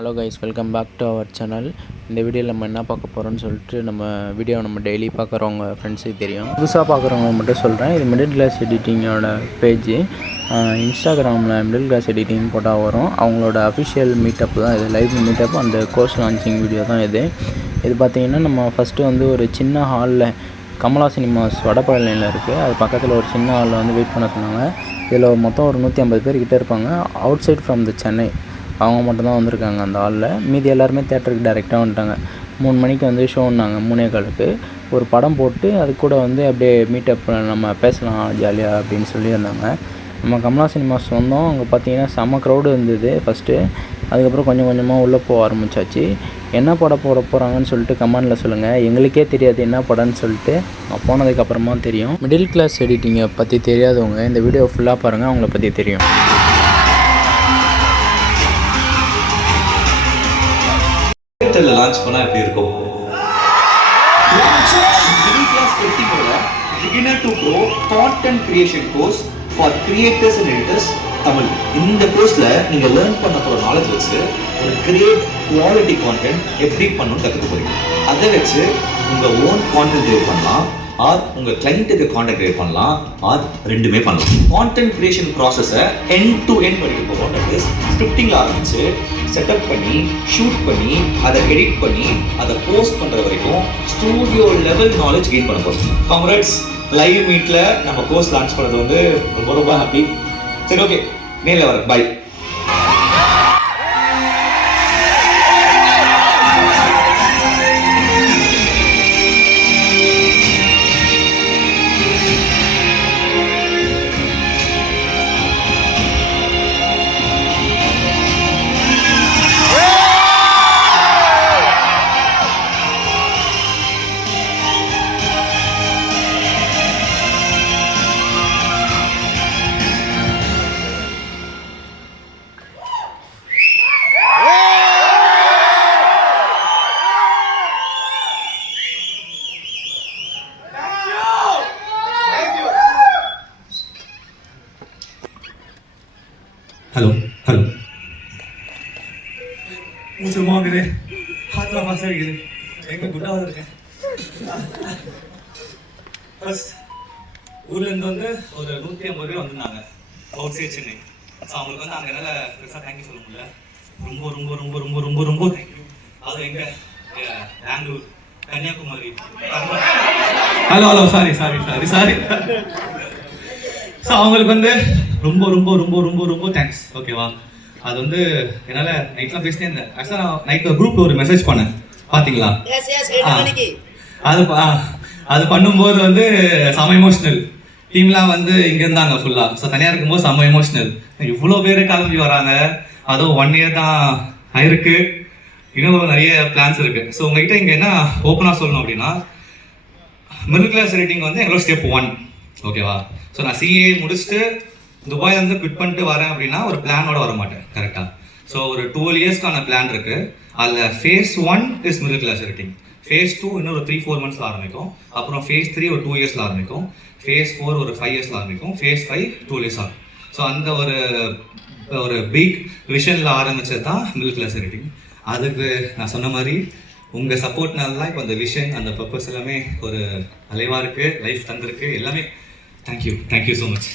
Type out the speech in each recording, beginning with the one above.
Hello guys, welcome back to our channel. இந்த வீடியோவில் நம்ம என்ன பார்க்க போகிறோம்னு சொல்லிட்டு நம்ம டெய்லி பார்க்குறவங்க ஃப்ரெண்ட்ஸுக்கு தெரியும். புதுசாக பார்க்குறவங்க மட்டும் சொல்கிறேன், இது மிடில் கிளாஸ் எடிட்டிங்கோட பேஜ். இன்ஸ்டாகிராமில் மிடில் கிளாஸ் எடிட்டிங் போட்டால் வரும். அவங்களோட அஃபிஷியல் மீட்டப் தான் இது, லைவ் மீட்டப். அந்த கோர்ஸ் லான்ச்சிங் வீடியோ தான் இது. பார்த்திங்கன்னா நம்ம ஃபஸ்ட்டு ஒரு சின்ன ஹாலில் கமலா சினிமாஸ் வடபழனியில் இருக்குது. அது பக்கத்தில் ஒரு சின்ன ஹாலில் வெயிட் பண்ண சொன்னாங்க. இதில் மொத்தம் ஒரு 150 பேர் கிட்டே இருப்பாங்க. Outside from the Chennai அவங்க மட்டும்தான் வந்திருக்காங்க. அந்த ஹாலில் மீதி எல்லாருமே தேட்டருக்கு டைரெக்டாக வந்துட்டாங்க. 3 மணிக்கு ஷோன்னாங்க. 3:15 ஒரு படம் போட்டு அது கூட அப்படியே மீட்டப் நம்ம பேசலாம் ஜாலியாக அப்படின்னு சொல்லியிருந்தாங்க. நம்ம கமலா சினிமாஸ் வந்தோம். அங்கே பார்த்தீங்கன்னா செம்ம க்ரௌடு இருந்தது ஃபஸ்ட்டு. அதுக்கப்புறம் கொஞ்சம் கொஞ்சமாக உள்ளே போக ஆரம்பித்தாச்சு. என்ன படம் போட போகிறாங்கன்னு சொல்லிட்டு கமெண்டில் சொல்லுங்கள். எங்களுக்கே தெரியாது என்ன படம்னு சொல்லிட்டு, போனதுக்கப்புறமா தெரியும். மிடில் கிளாஸ் எடிட்டிங்கை பற்றி தெரியாதவங்க இந்த வீடியோ ஃபுல்லாக பாருங்கள், அவங்கள பற்றி தெரியும். லான்ச் பண்ணா எப்படி இருக்கும்? மிடில் கிளாஸ் எடிட்டிங்கோட beginner to pro content creation course for creators and editors Tamil. இந்த கோர்ஸ்ல நீங்க லேர்ன் பண்ண போற நாலேஜ் வச்சு ஒரு கிரியேட் குவாலிட்டி கான்டென்ட் எப்படி பண்ணணும்னு கத்துக்க போறீங்க. அதை வச்சு உங்க ஓன் கான்டென்ட் கிரியேட் பண்ணலாம், ஆர் உங்க கிளைண்ட்டுக்கு கான்டென்ட் கிரியேட் பண்ணலாம், ஆர் ரெண்டுமே பண்ணலாம். கான்டென்ட் கிரியேஷன் ப்ராசஸை எண்ட் டு எண்ட் படிக்க போறோம். தட் இஸ் ஸ்கிரிப்டிங்ல ஆரம்பிச்சு செட்டப் பண்ணி ஷூட் பண்ணி அதை எடிட் பண்ணி அதை போஸ்ட் பண்ற வரைக்கும் ஸ்டூடியோ லெவல் நாலேஜ் கெயின் பண்ண போறோம். காம்ரேட்ஸ், லைவ் மீட்ல நம்ம கோர்ஸ் லான்ச் பண்ணது ரொம்ப ரொம்ப ஹாப்பி. சரி, ஓகே, நேரில் வரேன். பை. ஹலோ ஹலோ, சும்மா இருக்குது, ஹார்ட்ல பாஸ் ஆகிக்குது. எங்க குட்டாவது இருக்கேன். ஃபர்ஸ்ட் ஊர்லேருந்து ஒரு 150 பேர் வந்திருந்தாங்க அவுட் சைட் சென்னை. ஸோ அவங்களுக்கு அங்கே என்னால் பெருசாக தேங்க்யூ சொல்ல முடியல. ரொம்ப ரொம்ப ரொம்ப ரொம்ப ரொம்ப ரொம்ப தேங்க்யூ. அது எங்க Bangalore, Kanyakumari. Hello hello, sorry sorry sorry sorry. So அவங்களுக்கு ரொம்ப ரொம்ப ரொம்ப ரொம்ப ரொம்ப தேங்க்ஸ். ஓகேவா? அது என்னால் நைட்லாம் பேசினே இருந்தேன். ஆக்சுவலாக நான் நைட்டில் குரூப்பில் ஒரு மெசேஜ் பண்ணேன், பார்த்தீங்களா? அது பண்ணும்போது செம எமோஷ்னல். டீம்லாம் இங்கே இருந்தாங்க ஃபுல்லாக. ஸோ தனியாக இருக்கும்போது செம எமோஷ்னல். இவ்வளோ பேர் கிளம்பி வராங்க. அதுவும் 1 இயர் தான் ஆயிருக்கு. இன்னும் நிறைய பிளான்ஸ் இருக்கு. ஸோ உங்ககிட்ட இங்கே என்ன ஓப்பனாக சொல்லணும் அப்படின்னா, மிடில் கிளாஸ் எடிட்டிங் எங்களோட ஸ்டெப் 1. ஓகேவா? ஸோ நான் சிஏ முடிச்சுட்டு துபாய் குவிட் பண்ணிட்டு வரேன் அப்படின்னா ஒரு பிளானோட வர மாட்டேன். கரெக்டாக? ஸோ ஒரு 12 இயர்ஸ்க்கான பிளான் இருக்கு. அதில் phase 1 is middle class editing. Phase 2 இன்னும் ஒரு 3-4 மந்த்ஸில் ஆரம்பிக்கும். அப்புறம் ஃபேஸ் 3 ஒரு 2 இயர்ஸில் ஆரம்பிக்கும். ஃபேஸ் 4 ஒரு 5 இயர்ஸில் ஆரம்பிக்கும். ஃபேஸ் 5 2 இயர்ஸ் ஆகும். ஸோ அந்த ஒரு பிக் விஷனில் ஆரம்பிச்சது தான் மிடில் கிளாஸ் எடிட்டிங். அதுக்கு நான் சொன்ன மாதிரி உங்கள் சப்போர்ட்னால தான் இப்போ அந்த விஷன், அந்த பர்பஸ் எல்லாமே ஒரு அலைவாக இருக்குது, லைஃப் தந்திருக்கு எல்லாமே. Thank you, thank you so much.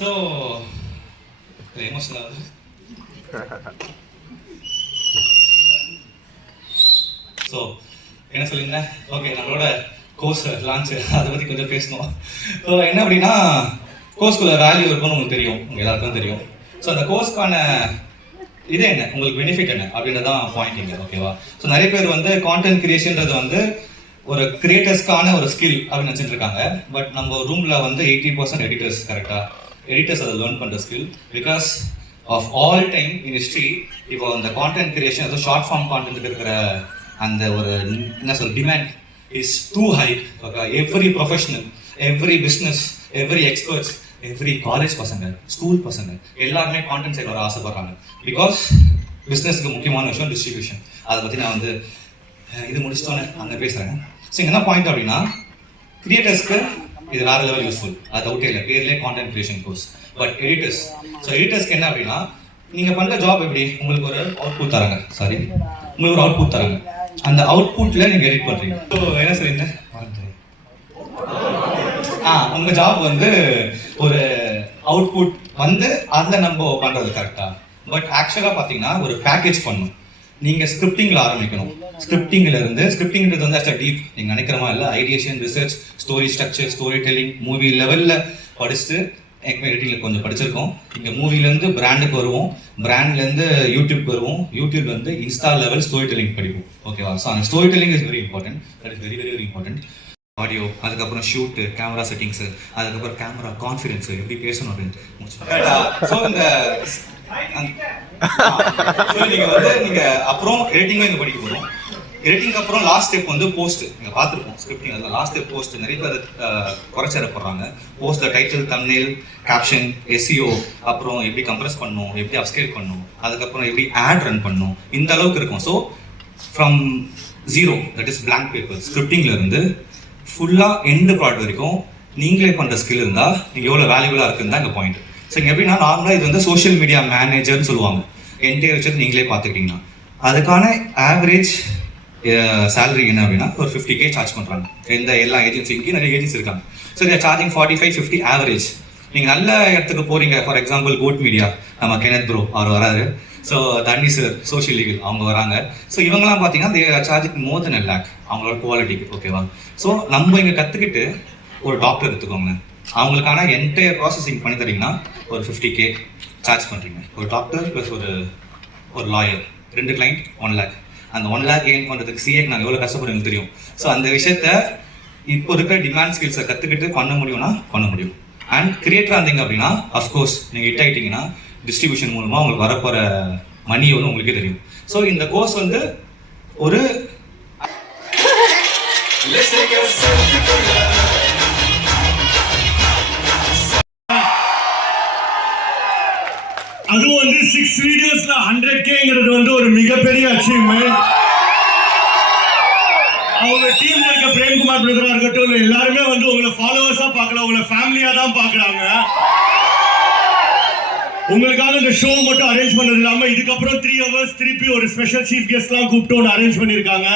So emotional ஆகுது. ஸோ என்ன சொல்லியிருந்தேன்? ஓகே, நம்மளோட கோர்ஸ் லான்ச் அதை பற்றி கொஞ்சம் பேசணும். ஸோ என்ன அப்படின்னா, கோர்ஸ்குள்ள வேல்யூ இருக்குன்னு உங்களுக்கு தெரியும், உங்கள் எல்லாருக்கும் தெரியும். ஸோ அந்த கோர்ஸ்க்கான இது என்ன, உங்களுக்கு பெனிஃபிட் என்ன அப்படின்றதான் பாயிண்ட் இங்கே. ஓகேவா? ஸோ நிறைய பேர் கான்டென்ட் கிரியேஷன்றது ஒரு கிரியேட்டர்ஸ்க்கான ஒரு ஸ்கில் அப்படின்னு நினச்சிட்டு இருக்காங்க. பட் நம்ம ரூமில் 80% எடிட்டர்ஸ். கரெக்டாக? எடிட்டர்ஸ் அதை லேர்ன் பண்ணுற skill. Because of all time in history இப்போ அந்த கான்டென்ட் கிரியேஷன், அது ஷார்ட் ஃபார்ம் கான்டென்ட் இருக்கிற அந்த ஒரு என்ன சொல் demand is too high. Okay? Every professional, every business, every experts, every college பசங்க, ஸ்கூல் பசங்க எல்லாருமே கான்டென்ட் சைட் வர ஆசைப்படுறாங்க. பிகாஸ் பிஸ்னஸ்க்கு முக்கியமான விஷயம் டிஸ்ட்ரிபியூஷன். அதை பற்றி நான் இது முடிச்சிட்டோன்னு அங்கே பேசுகிறேன். ஸோ என்ன பாயிண்ட் அப்படின்னா, கிரியேட்டர்ஸ்க்கு இது வேற லெவல் யூஸ்ஃபுல். அது அவுட்டே இல்லை, பேர்லேயே content creation course. But editors, so எடிட்டர்ஸ்க்கு என்ன அப்படின்னா, நீங்கள் பண்ணுற ஜாப் எப்படி, உங்களுக்கு ஒரு அவுட்புட் தராங்க, உங்களுக்கு ஒரு அவுட்புட் தராங்க, அந்த அவுட்புட்டில் நீங்கள் எடிட் பண்ணுறீங்க. ஸோ என்ன சொல்றீங்க, உங்கள் ஜாப் வந்து ஒரு அவுட்புட் வந்து அதில் நம்ம பண்ணுறது கரெக்டாக. பட் ஆக்சுவலாக பார்த்தீங்கன்னா ஒரு பேக்கேஜ் பண்ணணும். நீங்கள் ஸ்கிரிப்டிங்கில் ஆரம்பிக்கணும். ஸ்கிரிப்டிங்கிறது வந்து ஆக்சுவலாக டீப், நீங்கள் நினைக்கிற மாதிரி இல்லை. Ideation, research, story structure, story telling, movie லெவலில் படிச்சுட்டு எடிட்டிங்கில் கொஞ்சம் படிச்சிருக்கோம். இங்கே மூவிலேருந்து பிராண்டுக்கு வருவோம், பிராண்ட்லேருந்து யூடியூப் வருவோம், யூடியூப்லேருந்து இன்ஸ்டா லெவல் ஸ்டோரி டெல்லிங் படிப்போம். ஓகேவா? ஸோ அந்த story telling is very important. That is very very very important. Audio, அதுக்கப்புறம் ஷூட்டு, கேமரா செட்டிங்ஸு, அதுக்கப்புறம் கேமரா கான்ஃபிடென்ஸு, எப்படி பேசணும் அப்படின்ட்டு ஸோ இந்த நீங்கள் வந்து நீங்கள் அப்புறம் எடிட்டிங்கும் இங்கே படிக்க போகிறோம். எடிட்டிங் அப்புறம் லாஸ்ட் ஸ்டெப் வந்து போஸ்ட். நீங்கள் பார்த்துருப்போம் ஸ்கிரிப்டிங், அதில் லாஸ்ட் ஸ்டெப் போஸ்ட். நிறைய பேர் குறைச்சிடப்படுறாங்க. Post, title, thumbnail, caption, SEO, அப்புறம் எப்படி கம்ப்ரஸ் பண்ணணும், எப்படி அப்ஸ்கேல் பண்ணணும், அதுக்கப்புறம் எப்படி ஆட் ரன் பண்ணணும், இந்த அளவுக்கு இருக்கும். So from zero, that is blank paper, ஸ்கிரிப்டிங்ல இருந்து ஃபுல்லாக எண்டு ப்ராடக்ட் வரைக்கும் நீங்களே பண்ணுற ஸ்கில் இருந்தால் நீங்கள் எவ்வளோ வேல்யூபுளாக இருக்குன்னு தான் இந்த பாயிண்ட். ஸோ இங்கே எப்படின்னா, நார்மலாக இது வந்து சோஷியல் மீடியா மேனேஜர்னு சொல்லுவாங்க. என்டையர் விஷயத்தை நீங்களே பார்த்துக்கிட்டீங்கன்னா அதுக்கான ஆவரேஜ் சேலரி என்ன அப்படின்னா ஒரு 50K சார்ஜ் பண்ணுறாங்க. எல்லா ஏஜென்சிக்கு நிறைய ஏஜென்சி இருக்காங்க. ஸோ இதை சார்ஜிங் 45-50 ஆவரேஜ். நீங்கள் நல்ல இடத்துக்கு போகிறீங்க, ஃபார் எக்ஸாம்பிள் கோட் மீடியா, நம்ம கெனத் ப்ரோ அவர் வராரு. ஸோ தண்ணி சார், சோஷியல் லீகல் அவங்க வராங்க. ஸோ இவங்கெல்லாம் பார்த்தீங்கன்னா சார்ஜிங் மோர் தென் 1 lakh அவங்களோட குவாலிட்டிக்கு. ஓகேவா? ஸோ நம்ம இங்கே கற்றுக்கிட்டு ஒரு டாக்டர் எடுத்துக்கோங்க, அவங்களுக்கான என்டையர் ப்ராசஸிங் பண்ணி தரீங்கன்னா ஒரு 50K சார்ஜ் பண்ணுறீங்க. ஒரு டாக்டர் ப்ளஸ் ஒரு லாயர், 2 கிளைண்ட் 1 lakh. அந்த 1 lakh கெயின் பண்ணுறதுக்கு சிஏக்கு நாங்கள் எவ்வளோ கஷ்டப்படுறது தெரியும். ஸோ அந்த விஷயத்த இப்போ இருக்கிற டிமாண்ட் ஸ்கில்ஸை கற்றுக்கிட்டு பண்ண முடியும்னா பண்ண முடியும். அண்ட் கிரியேட்டராக இருந்தீங்க அப்படின்னா அஃப்கோர்ஸ் நீங்கள் ஹிட் ஆகிட்டீங்கன்னா டிஸ்ட்ரிபியூஷன் மூலமாக உங்களுக்கு வரப்போகிற மணி வந்து உங்களுக்கே தெரியும். ஸோ இந்த கோர்ஸ் வந்து ஒரு அதுவும் வந்து 6 வீடியோஸ்ல 100Kங்கிறது வந்து ஒரு மிகப்பெரிய அச்சீவ்மெண்ட். அவங்க டீம்ல இருக்க பிரேம்குமார் பிரதரா இருக்கட்டும், இல்லை எல்லாருமே வந்து உங்களை ஃபாலோவர்ஸா பார்க்கல, உங்களை ஃபேமிலியா தான் பார்க்கறாங்க. உங்களுக்காக இந்த ஷோ மட்டும் அரேஞ்ச் பண்ணது இல்லாம இதுக்கப்புறம் 3 hours திருப்பி ஒரு ஸ்பெஷல் சீஃப் கெஸ்ட்லாம் கூப்பிட்டு ஒன்று அரேஞ்ச் பண்ணியிருக்காங்க.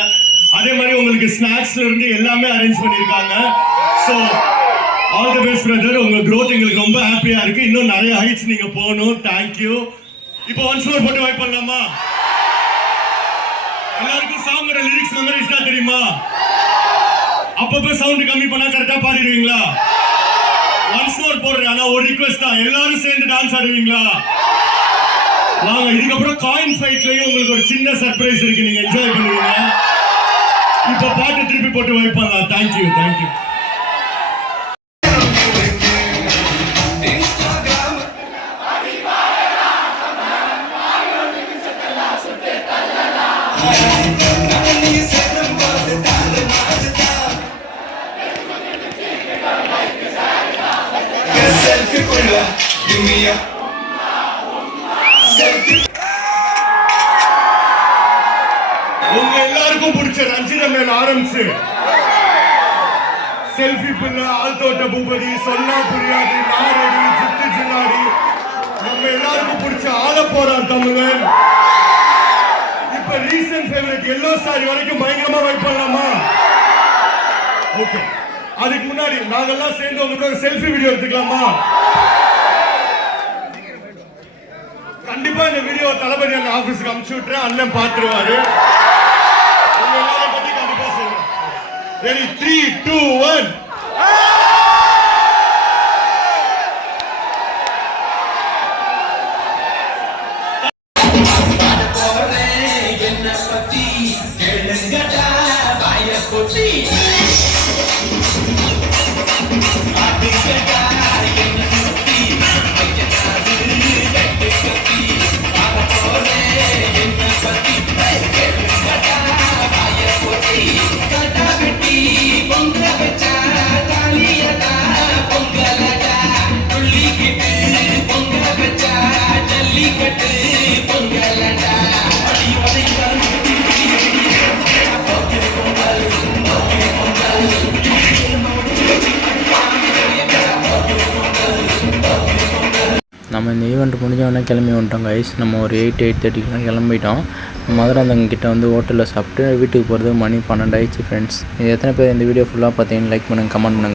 அதே மாதிரி உங்களுக்கு ஸ்நாக்ஸ்ல இருந்து எல்லாமே அரேஞ்ச் பண்ணியிருக்காங்க. So all the best brother. உங்க க்ரோத் எங்களுக்கு ரொம்ப ஹாப்பியா இருக்கு. இன்னும் நிறைய ஹைட்ஸ் நீங்க போகணும். தேங்க்யூ. இப்போ ஒன்ஸ் மோர் போட்டு வைப் பண்ணலாமா? எல்லாருக்கும் சாங்கோட லிரிக்ஸ் மெமரிஸ் தான் தெரியுமா? அப்பப்போ சவுண்ட் கம்மி பண்ணா கரெக்டா பாடிடுவீங்களா? ஒன்ஸ் மோர் போடுறேன். ஆனா ஒரு ரிக்வெஸ்ட் தான், எல்லாரும் சேர்ந்து டான்ஸ் ஆடுவீங்களா? வாங்க. இதுக்கப்புறம் காயின் ஃபைட்லயும் உங்களுக்கு ஒரு சின்ன சர்ப்ரைஸ் இருக்கு, நீங்க என்ஜாய் பண்ணுவீங்க. இப்போ பாட்டு திருப்பி போட்டு வைப் பண்ணலாம். Thank you thank you. உங்க எல்லாருக்கும் பிடிச்ச ரஞ்சிதம் மேல் ஆரம்பிச்சு செல்ஃபி பிள்ளை, ஆழ்த்தோட்ட பூபதி, சொன்னா புரியாது, நாரடி, சித்து ஜில்லாடி, நம்ம எல்லாருக்கும் பிடிச்ச ஆள போறான் தமிழன். இப்ப ரீசன்ட் ஃபேவரட் எல்லோ சாரி வரைக்கும் பயங்கரமா வைப் பண்ணலாமா? ஓகே. அதுக்கு முன்னாடி நாங்கெல்லாம் சேர்ந்து உங்க கூட செல்ஃபி வீடியோ எடுத்துக்கலாமா? கண்டிப்பா இந்த வீடியோ தளபதி அந்த ஆபீஸ்க்கு அனுப்பிச்சு விட்டுறேன். அண்ணன் பாத்துருவாரு. உங்க எல்லாரையும் பத்தி கண்டிப்பா சொல்றேன். ரெடி? 3, 2, 1. பொங்க வச்சா நம்ம இந்த ஈவெண்ட் முடிஞ்சவொடனே கிளம்பி வந்துட்டோம் கைஸ். நம்ம ஒரு 8:30க்குலாம் கிளம்பிட்டோம். மதுராந்தகங்கிட்ட வந்து ஹோட்டலில் சாப்பிட்டு வீட்டுக்கு போகிறது மணி 12 ஆயிடுச்சு ஃப்ரெண்ட்ஸ். இது எத்தனை பேர் இந்த வீடியோ ஃபுல்லாக பார்த்தீங்கன்னு லைக் பண்ணுங்கள், கமெண்ட் பண்ணுங்கள்.